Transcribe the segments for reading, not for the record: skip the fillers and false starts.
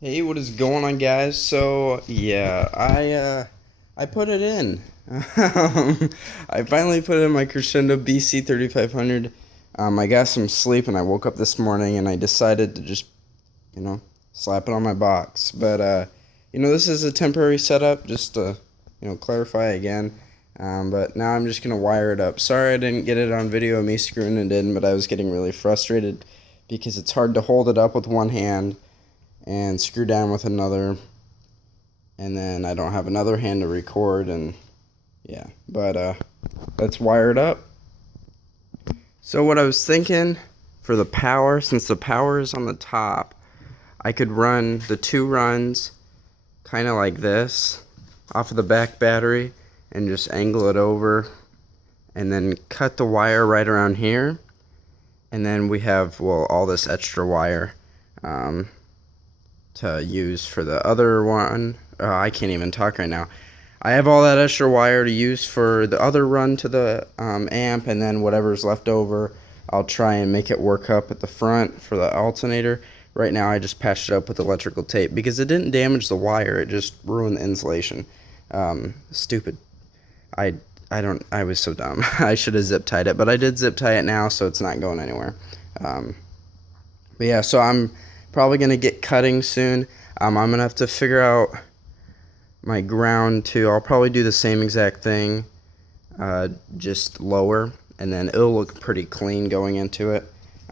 Hey, what is going on, guys? So yeah, I put it in. I finally put in my Crescendo BC3500. I got some sleep and I woke up this morning and I decided to just you know slap it on my box. But this is a temporary setup, just to clarify again. But now I'm just gonna wire it up. Sorry I didn't get it on video of me screwing it in, but I was getting really frustrated because it's hard to hold it up with one hand and screw down with another, and then I don't have another hand to record, and yeah, but let's wire it up. So what I was thinking for the power, since the power is on the top, I could run the two runs kind of like this off of the back battery and just angle it over and then cut the wire right around here, and then we have, well, all this extra wire to use for the other one. I can't even talk right now. I have all that extra wire to use for the other run to the amp, and then whatever's left over, I'll try and make it work up at the front for the alternator. Right now, I just patched it up with electrical tape because it didn't damage the wire; it just ruined the insulation. Stupid. I I was so dumb. I should have zip tied it, but I did zip tie it now, so it's not going anywhere. But yeah, so I'm probably gonna get cutting soon. I'm gonna have to figure out my ground too. I'll probably do the same exact thing, just lower, and then it'll look pretty clean going into it.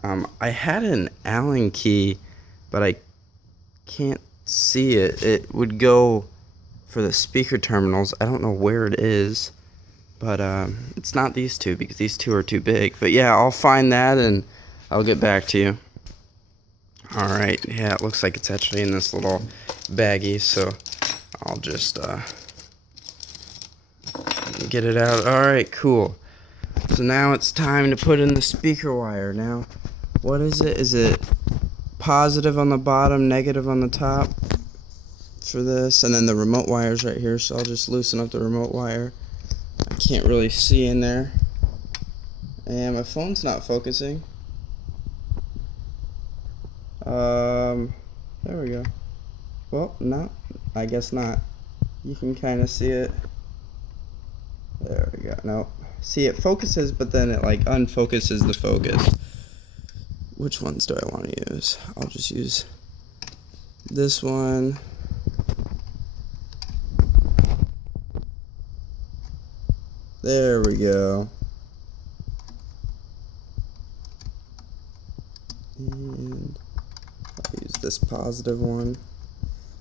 I had an Allen key, but I can't see it. It would go for the speaker terminals. I don't know where it is, but it's not these two because these two are too big. But yeah, I'll find that and I'll get back to you. Alright, yeah, it looks like it's actually in this little baggie, so I'll just get it out. Alright, cool. So now it's time to put in the speaker wire. Now, what is it? Is it positive on the bottom, negative on the top for this? And then the remote wire's right here, so I'll just loosen up the remote wire. I can't really see in there. And my phone's not focusing. There we go. Well, no, I guess not. You can kind of see it. There we go. No, see, it focuses, but then it like unfocuses the focus. Which ones do I want to use? I'll just use this one. There we go. And I'll use this positive one.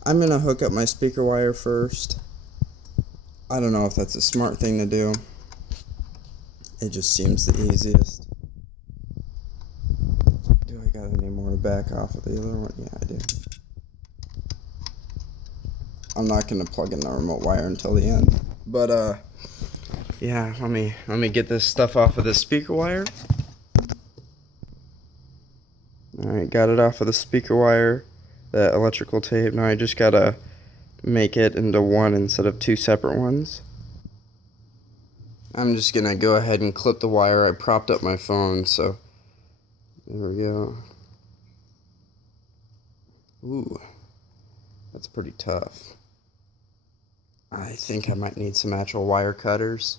I'm gonna hook up my speaker wire first. I don't know if that's a smart thing to do. It just seems the easiest. Do I got any more to back off of the other one? Yeah, I do. I'm not gonna plug in the remote wire until the end. But yeah, let me get this stuff off of the speaker wire. Alright, got it off of the speaker wire, the electrical tape. Now I just gotta make it into one instead of two separate ones. I'm just gonna go ahead and clip the wire. I propped up my phone, so there we go. Ooh, that's pretty tough. I think I might need some actual wire cutters.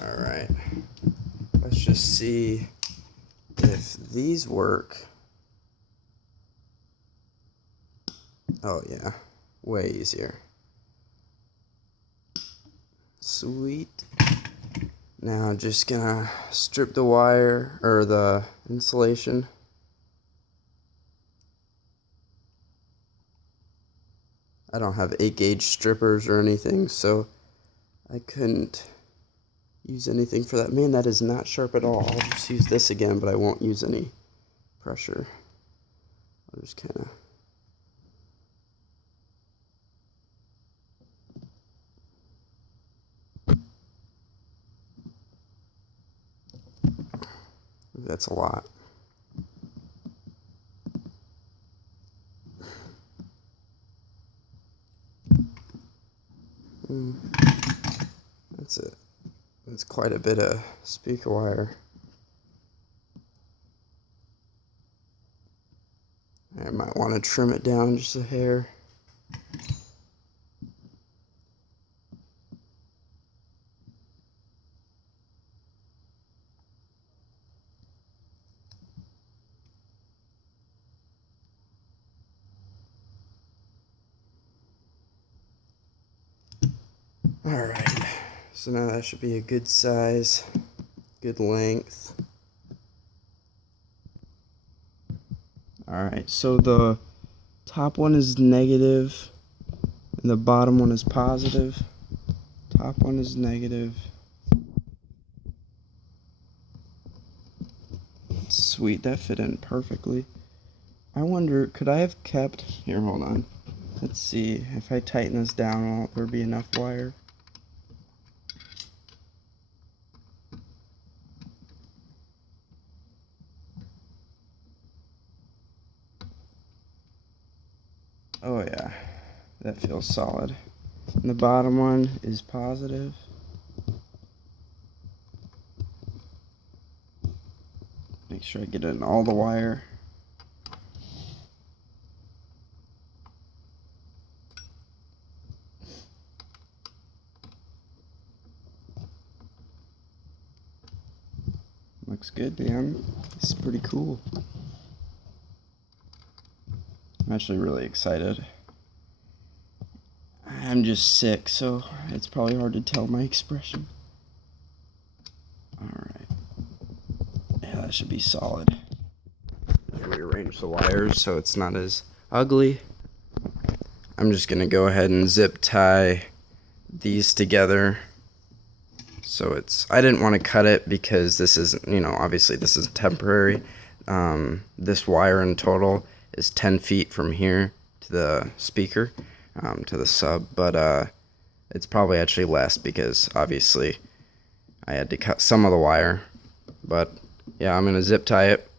Alright, let's just see if these work. Oh yeah, way easier. Sweet. Now just gonna strip the wire, or the insulation. I don't have 8-gauge strippers or anything, so I couldn't use anything for that. Man, that is not sharp at all. I'll just use this again, but I won't use any pressure. I'll just kind of... That's a lot. That's it. That's quite a bit of speaker wire. I might want to trim it down just a hair. Alright, so now that should be a good size, good length. Alright, so the top one is negative and the bottom one is positive. Top one is negative. Sweet, that fit in perfectly. I wonder, could I have kept, here, hold on. Let's see, if I tighten this down, will there be enough wire? Oh yeah, that feels solid. And the bottom one is positive. Make sure I get in all the wire. Looks good, man. This is pretty cool. I'm actually really excited. I'm just sick, so it's probably hard to tell my expression. Alright. Yeah, that should be solid. Rearrange the wires so it's not as ugly. I'm just gonna go ahead and zip tie these together. So it's, I didn't want to cut it because this is, you know, obviously this is temporary. This wire in total is 10 feet from here to the speaker, to the sub, but it's probably actually less because obviously I had to cut some of the wire. But yeah, I'm gonna zip tie it.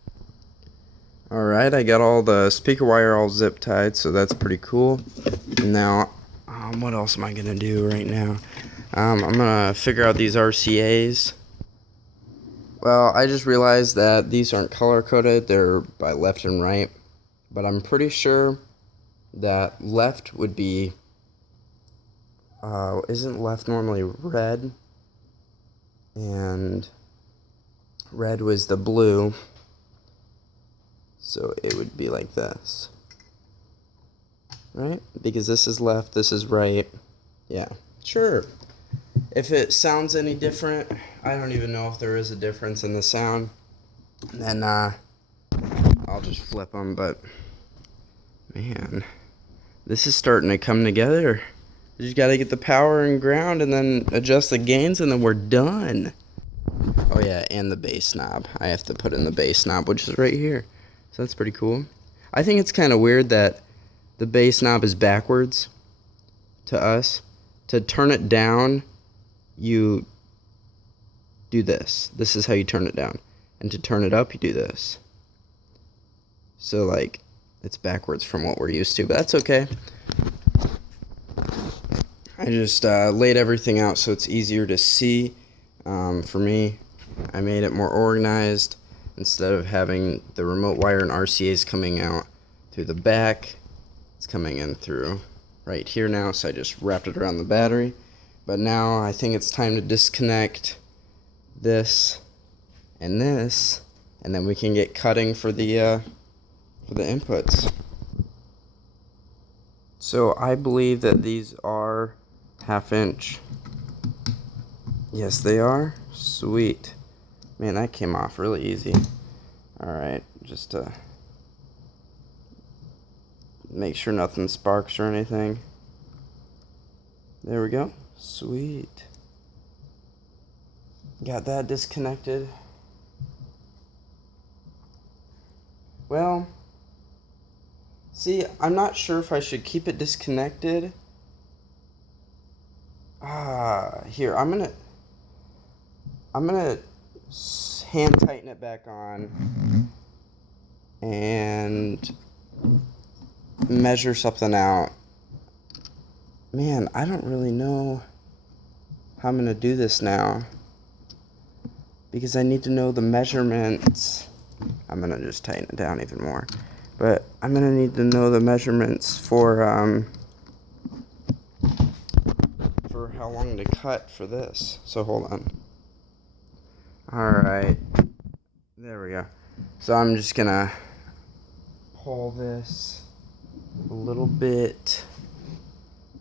Alright, I got all the speaker wire all zip tied, so that's pretty cool. Now, what else am I gonna do right now? I'm gonna figure out these RCAs. Well, I just realized that these aren't color coded, they're by left and right, but I'm pretty sure that left would be, isn't left normally red? And red was the blue, so it would be like this, right? Because this is left, this is right. Yeah, sure. If it sounds any different, I don't even know if there is a difference in the sound, then I'll just flip them. But man, this is starting to come together. You just gotta get the power and ground and then adjust the gains and then we're done. Oh yeah, and the bass knob. I have to put in the bass knob, which is right here. So that's pretty cool. I think it's kind of weird that the bass knob is backwards to us. To turn it down, you do this. This is how you turn it down. And to turn it up, you do this. So, like, it's backwards from what we're used to, but that's okay. I just laid everything out so it's easier to see. For me, I made it more organized. Instead of having the remote wire and RCAs coming out through the back, it's coming in through right here now, so I just wrapped it around the battery. But now I think it's time to disconnect this, and then we can get cutting for the inputs. So I believe that these are 1/2 inch. Yes, they are. Sweet. Man, that came off really easy. Alright, just to make sure nothing sparks or anything. There we go. Sweet. Got that disconnected. Well, see, I'm not sure if I should keep it disconnected. Here, I'm gonna hand tighten it back on and measure something out. Man, I don't really know how I'm gonna do this now because I need to know the measurements. I'm gonna just tighten it down even more. But I'm gonna need to know the measurements for how long to cut for this. So hold on. Alright. There we go. So I'm just gonna pull this a little bit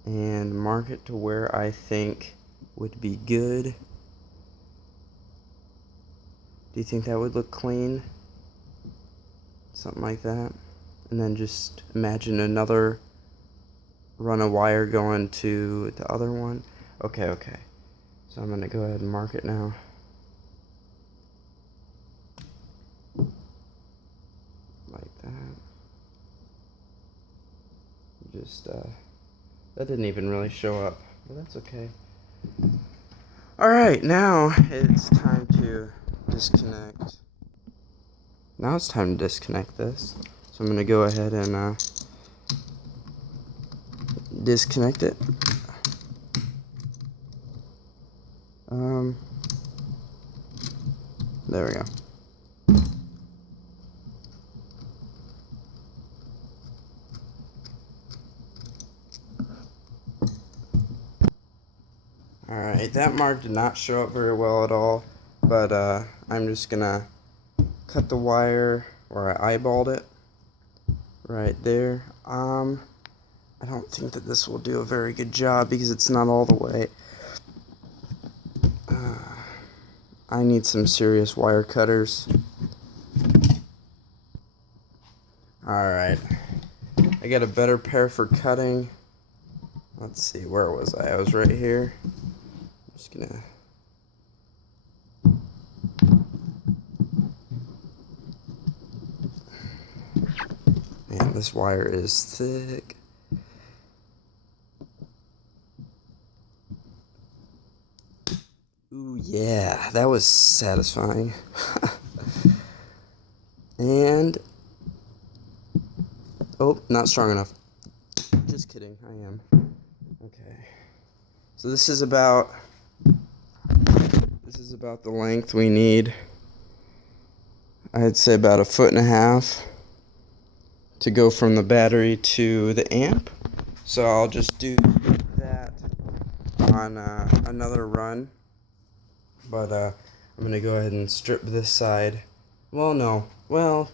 and mark it to where I think would be good. Do you think that would look clean? Something like that. And then just imagine another run of wire going to the other one. Okay. So I'm gonna go ahead and mark it now. Like that. Just, that didn't even really show up, but that's okay. Alright, now it's time to disconnect. Now it's time to disconnect this. So I'm gonna go ahead and disconnect it. There we go. Alright, that mark did not show up very well at all, but I'm just gonna cut the wire where I eyeballed it right there. I don't think that this will do a very good job because it's not all the way. I need some serious wire cutters. Alright, I got a better pair for cutting. Let's see, where was I? I was right here. I'm just gonna... Man, this wire is thick. Ooh, yeah, that was satisfying. And... oh, not strong enough. Just kidding, I am. Okay. So this is about the length we need. I'd say about 1.5 feet to go from the battery to the amp. So I'll just do that on another run. But I'm gonna go ahead and strip this side. Well, no. Well,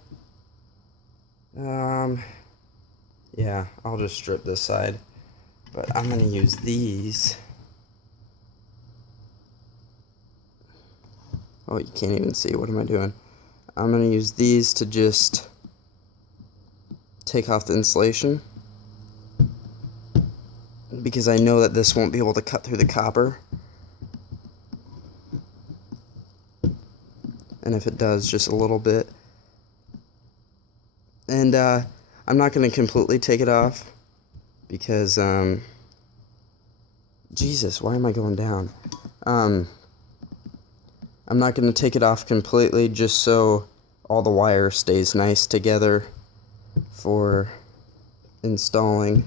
yeah, I'll just strip this side. But I'm gonna use these. Oh, you can't even see. What am I doing? I'm gonna use these to just take off the insulation, because I know that this won't be able to cut through the copper. And if it does, just a little bit. And I'm not going to completely take it off because, Jesus, why am I going down? I'm not going to take it off completely just so all the wire stays nice together for installing.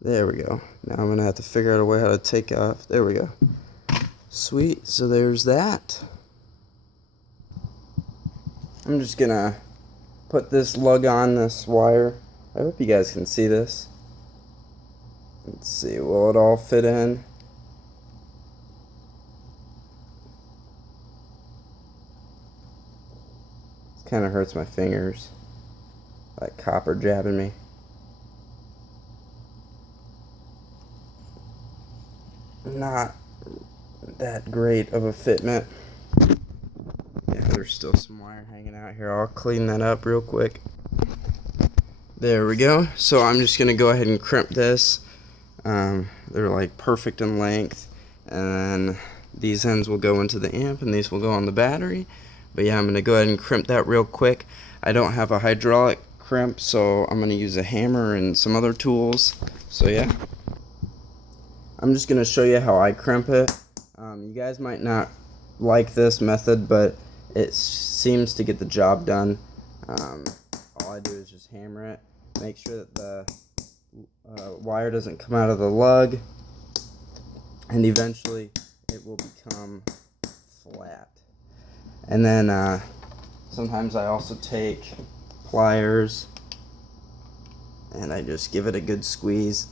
There we go. Now I'm going to have to figure out a way how to take off. There we go. Sweet, so there's that. I'm just gonna put this lug on this wire. I hope you guys can see this. Let's see, will it all fit in? It kind of hurts my fingers. Like copper jabbing me. Not that great of a fitment. Yeah, there's still some wire hanging out here. I'll clean that up real quick. There we go. So I'm just gonna go ahead and crimp this. They're like perfect in length, and then these ends will go into the amp and these will go on the battery. But yeah, I'm gonna go ahead and crimp that real quick. I don't have a hydraulic crimp, so I'm gonna use a hammer and some other tools. So yeah, I'm just gonna show you how I crimp it. You guys might not like this method, but it seems to get the job done. All I do is just hammer it, make sure that the wire doesn't come out of the lug, and eventually it will become flat. And then Sometimes I also take pliers and I just give it a good squeeze.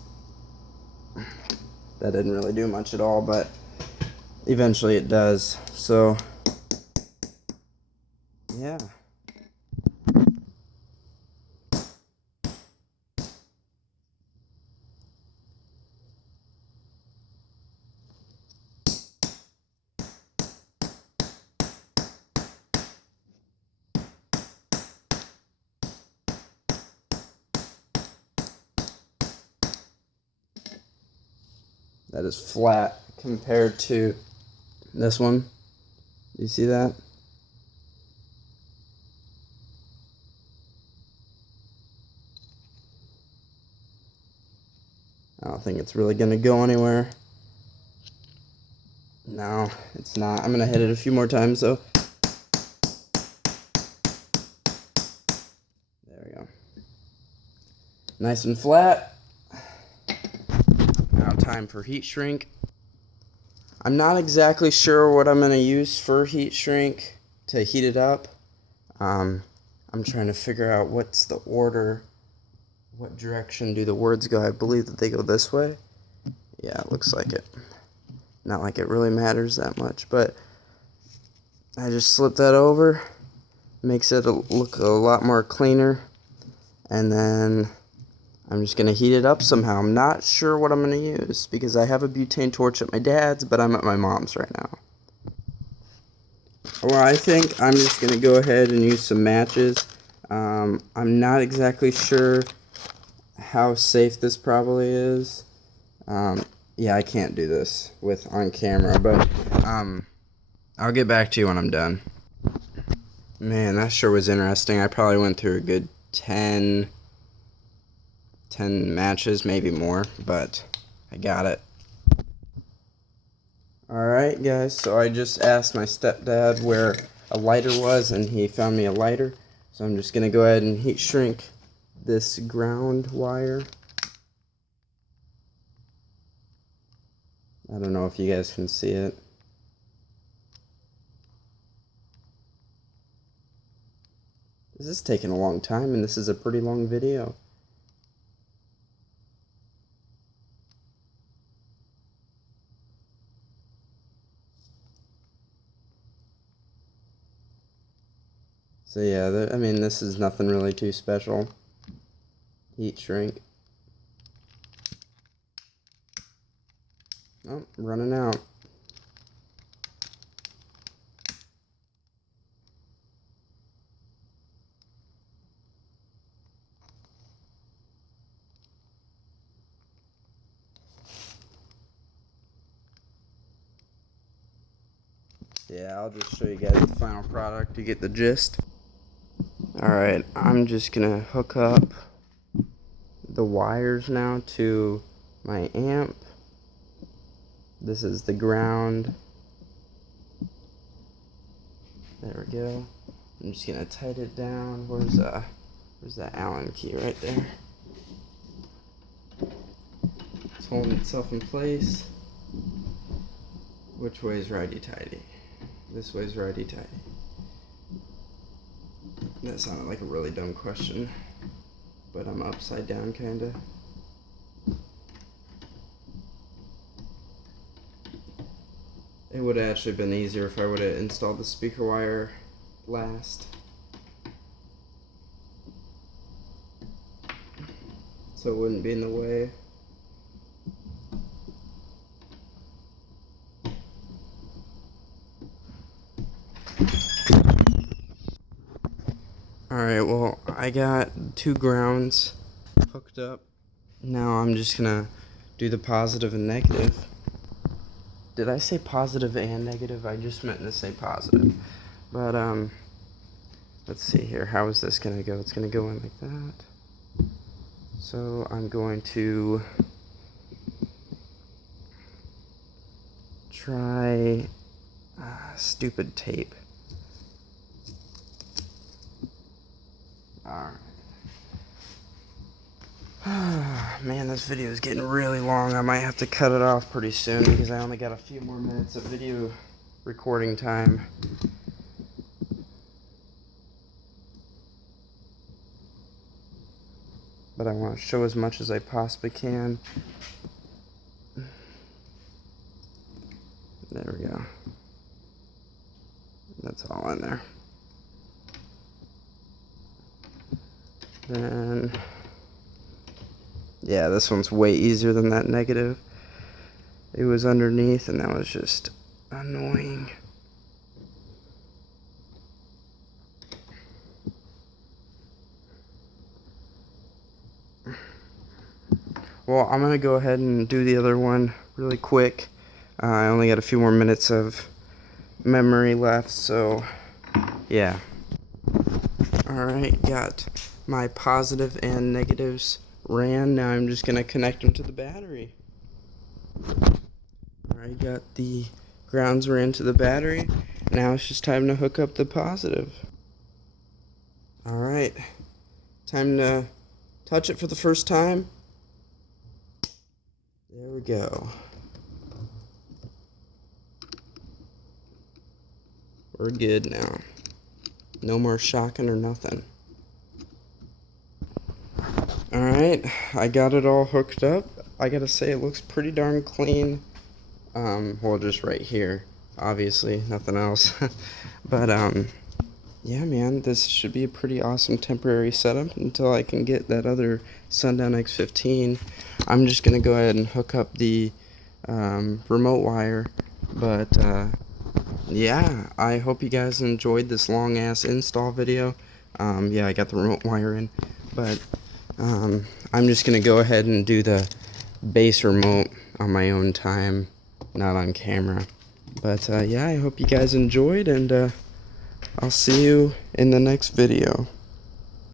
That didn't really do much at all, but eventually it does. So, yeah. That is flat compared to this one. Do you see that? I don't think it's really going to go anywhere. No, it's not. I'm going to hit it a few more times though. There we go. Nice and flat. Now time for heat shrink. I'm not exactly sure what I'm going to use for heat shrink to heat it up. I'm trying to figure out what's the order. What direction do the words go? I believe that they go this way. Yeah, it looks like it. Not like it really matters that much, but I just slip that over. Makes it look a lot more cleaner. And then I'm just going to heat it up somehow. I'm not sure what I'm going to use because I have a butane torch at my dad's, but I'm at my mom's right now. Well, I think I'm just going to go ahead and use some matches. I'm not exactly sure how safe this probably is. Yeah, I can't do this on camera, but I'll get back to you when I'm done. Man, that sure was interesting. I probably went through a good 10 matches, maybe more, but I got it. Alright guys, so I just asked my stepdad where a lighter was and he found me a lighter. So I'm just going to go ahead and heat shrink this ground wire. I don't know if you guys can see it. This is taking a long time and this is a pretty long video. So yeah, I mean, this is nothing really too special. Heat shrink. Oh, running out. Yeah, I'll just show you guys the final product to get the gist. Alright, I'm just gonna hook up the wires now to my amp. This is the ground. There we go. I'm just gonna tighten it down. Where's that Allen key? Right there. It's holding itself in place. Which way is righty-tighty? This way is righty-tighty. That sounded like a really dumb question, but I'm upside down kinda. It would have actually been easier if I would have installed the speaker wire last. So it wouldn't be in the way. Alright, well, I got 2 grounds hooked up. Now I'm just gonna do the positive and negative. Did I say positive and negative? I just meant to say positive. But, let's see here. How is this gonna go? It's gonna go in like that. So I'm going to try stupid tape. Alright. Man, this video is getting really long. I might have to cut it off pretty soon because I only got a few more minutes of video recording time. but I want to show as much as I possibly can. There we go. That's all in there. And yeah, this one's way easier than that negative. It was underneath, and that was just annoying. Well, I'm going to go ahead and do the other one really quick. I only got a few more minutes of memory left, so yeah. Alright, got my positive and negatives ran. Now I'm just going to connect them to the battery. Alright, got the grounds ran to the battery. Now it's just time to hook up the positive. Alright, time to touch it for the first time. There we go. We're good now. No more shocking or nothing. Alright, I got it all hooked up. I gotta say, it looks pretty darn clean. Well, just right here, obviously, nothing else. But, yeah, man, this should be a pretty awesome temporary setup until I can get that other Sundown X15. I'm just gonna go ahead and hook up the remote wire, but yeah, I hope you guys enjoyed this long ass install video. Yeah, I got the remote wire in, but I'm just gonna go ahead and do the base remote on my own time, not on camera. But yeah, I hope you guys enjoyed, and I'll see you in the next video.